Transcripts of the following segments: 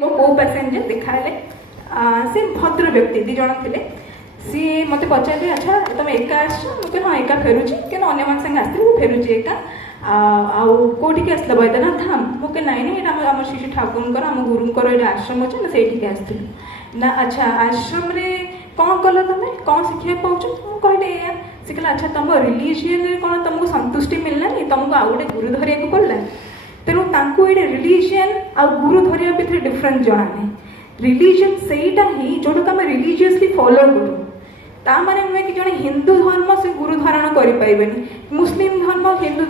मो को पैसेंजर देखा से भद्र व्यक्ति दी जन थे सी मत पचारे अच्छा तुम एका मुझे हाँ एका फेरुची कि अन्य मान संगे आसती फेरुची एका कौटिक आसला बैद्यनाथ धाम मुझे नाई नहीं आम श्री ठाकुर आम गुरुंर ये आश्रम अच्छे से आसती ना अच्छा आश्रम रे कौन कल तुम कौन शिखा पाच कहले से कहला अच्छा तुम रिलीजियन कौन तुमको संतुष्टि मिललानी तुमको आउ गोटे गुरु धरिया पड़ा तेणु ये रिलीजियन आ गुरु धरिया भितर डिफरेन्स जना नहीं रिलीजन सेटा ही जोटा आम रिलीजियसली फॉलो करूँ ता माने नुहे कि जड़े हिंदू धर्म से गुरु धारण करें मुस्लिम धर्म हिंदू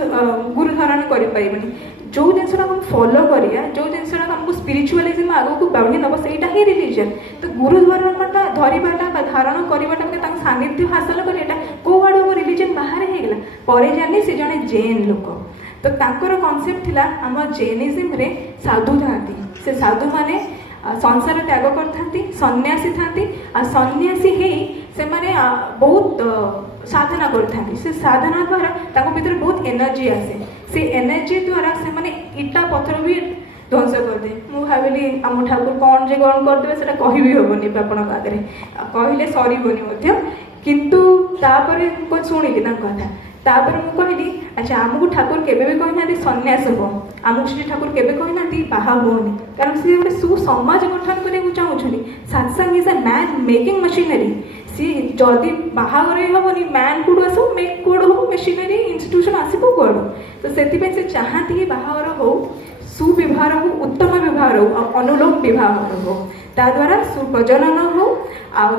गुरु धारण करें जो जिनसा हम फॉलो करिया जो जिनसा हमको स्पिरिचुअलिज्म आगे को बढ़ी नब सेटा ही रिलीजन तो गुरु धर्मटा धरवाटा धारण करवाटा सानिध्य हासिल करवाटा कौ आड़ रिलीजन बाहर होगला पर जानी से जड़े जैन लोक तो तांकर कॉन्सेप्ट थिला आम जैनिज्म रे साधु था से साधु माने संसार त्याग करथांती सन्यासी थांती आ सन्यासी हे से माने बहुत साधना करथांती से साधना द्वारा ताको भीतर बहुत एनर्जी आसे से एनर्जी द्वारा से माने इटा पत्थर भी ध्वंस कर दे मु भाविली आम ठाकुर कौन जे कौन कर देबे सेटा कहि भी होबनी आपण आगे कहले सरीबनी मध्य किंतु तापरे को सुनिली ना कथा तापर मु कहली अच्छा आमको ठाकुर केबे भी कहना सन्यास हो आमको श्री ठाकुर केबे कहना बाहा होनी कारण सी गोटे सुसमाज गठन करने चाहूँ सत्संग is a man making machinery सी जदि बाहागर हेनी मैन कौट आस मेक कौट हो मेसीनरी इंस्टीट्यूशन आसो कौन तो से चाहती कि बाहागर हो सुव्यवहार हो उत्तम व्यवहार हो अनुलोम व्यवहार हो ता द्वारा सुप्रजनन हो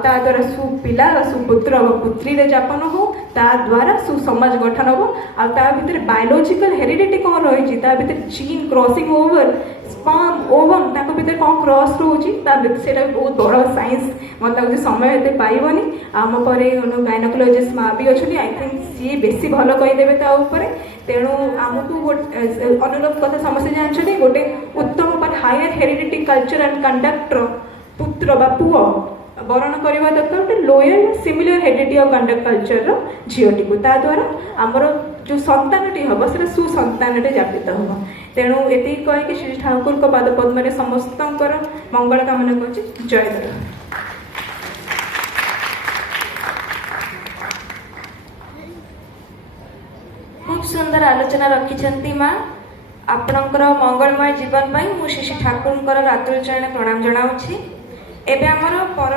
ता द्वारा सुपिला सुपुत्र पुत्री जापन हो ता द्वारा सुसमाज गठन हो आ भितर बायोलॉजिकल हेरिडिटी कौन रही भीतर gene crossing over sperm ovum ताको भीतर कौन क्रॉस रोची से बहुत बड़ साइंस मत लगे समय एते पाइबनी आम पर गायनोकोलॉजिस्ट माँ भी अच्छी आई थिंक सी बेसी भल कहीदेवे तेणु आमको अनुलोम कथा समस्या जानते गोटे उत्तम पर हायर हेरिडिटी कल्चर एंड कंडक्टर पुत्र बा पुओ बरण करवा दरकार गोटे लोयर सिमिलर हेरिडिटी और कंडक्ट कल्चर झीटी को द्वारा आमर जो संतानटी हम से सुसंतानटे जापित हम तेणु ये कहीकि श्री ठाकुर पाद पद्म समस्त मंगल कामना कर जय देव। खूब सुंदर आलोचना रखिंट माँ आपणकर मंगलमय जीवन पाई मु श्री ठाकुर रात्रि चरण प्रणाम जनाऊँगी एवं आमर पर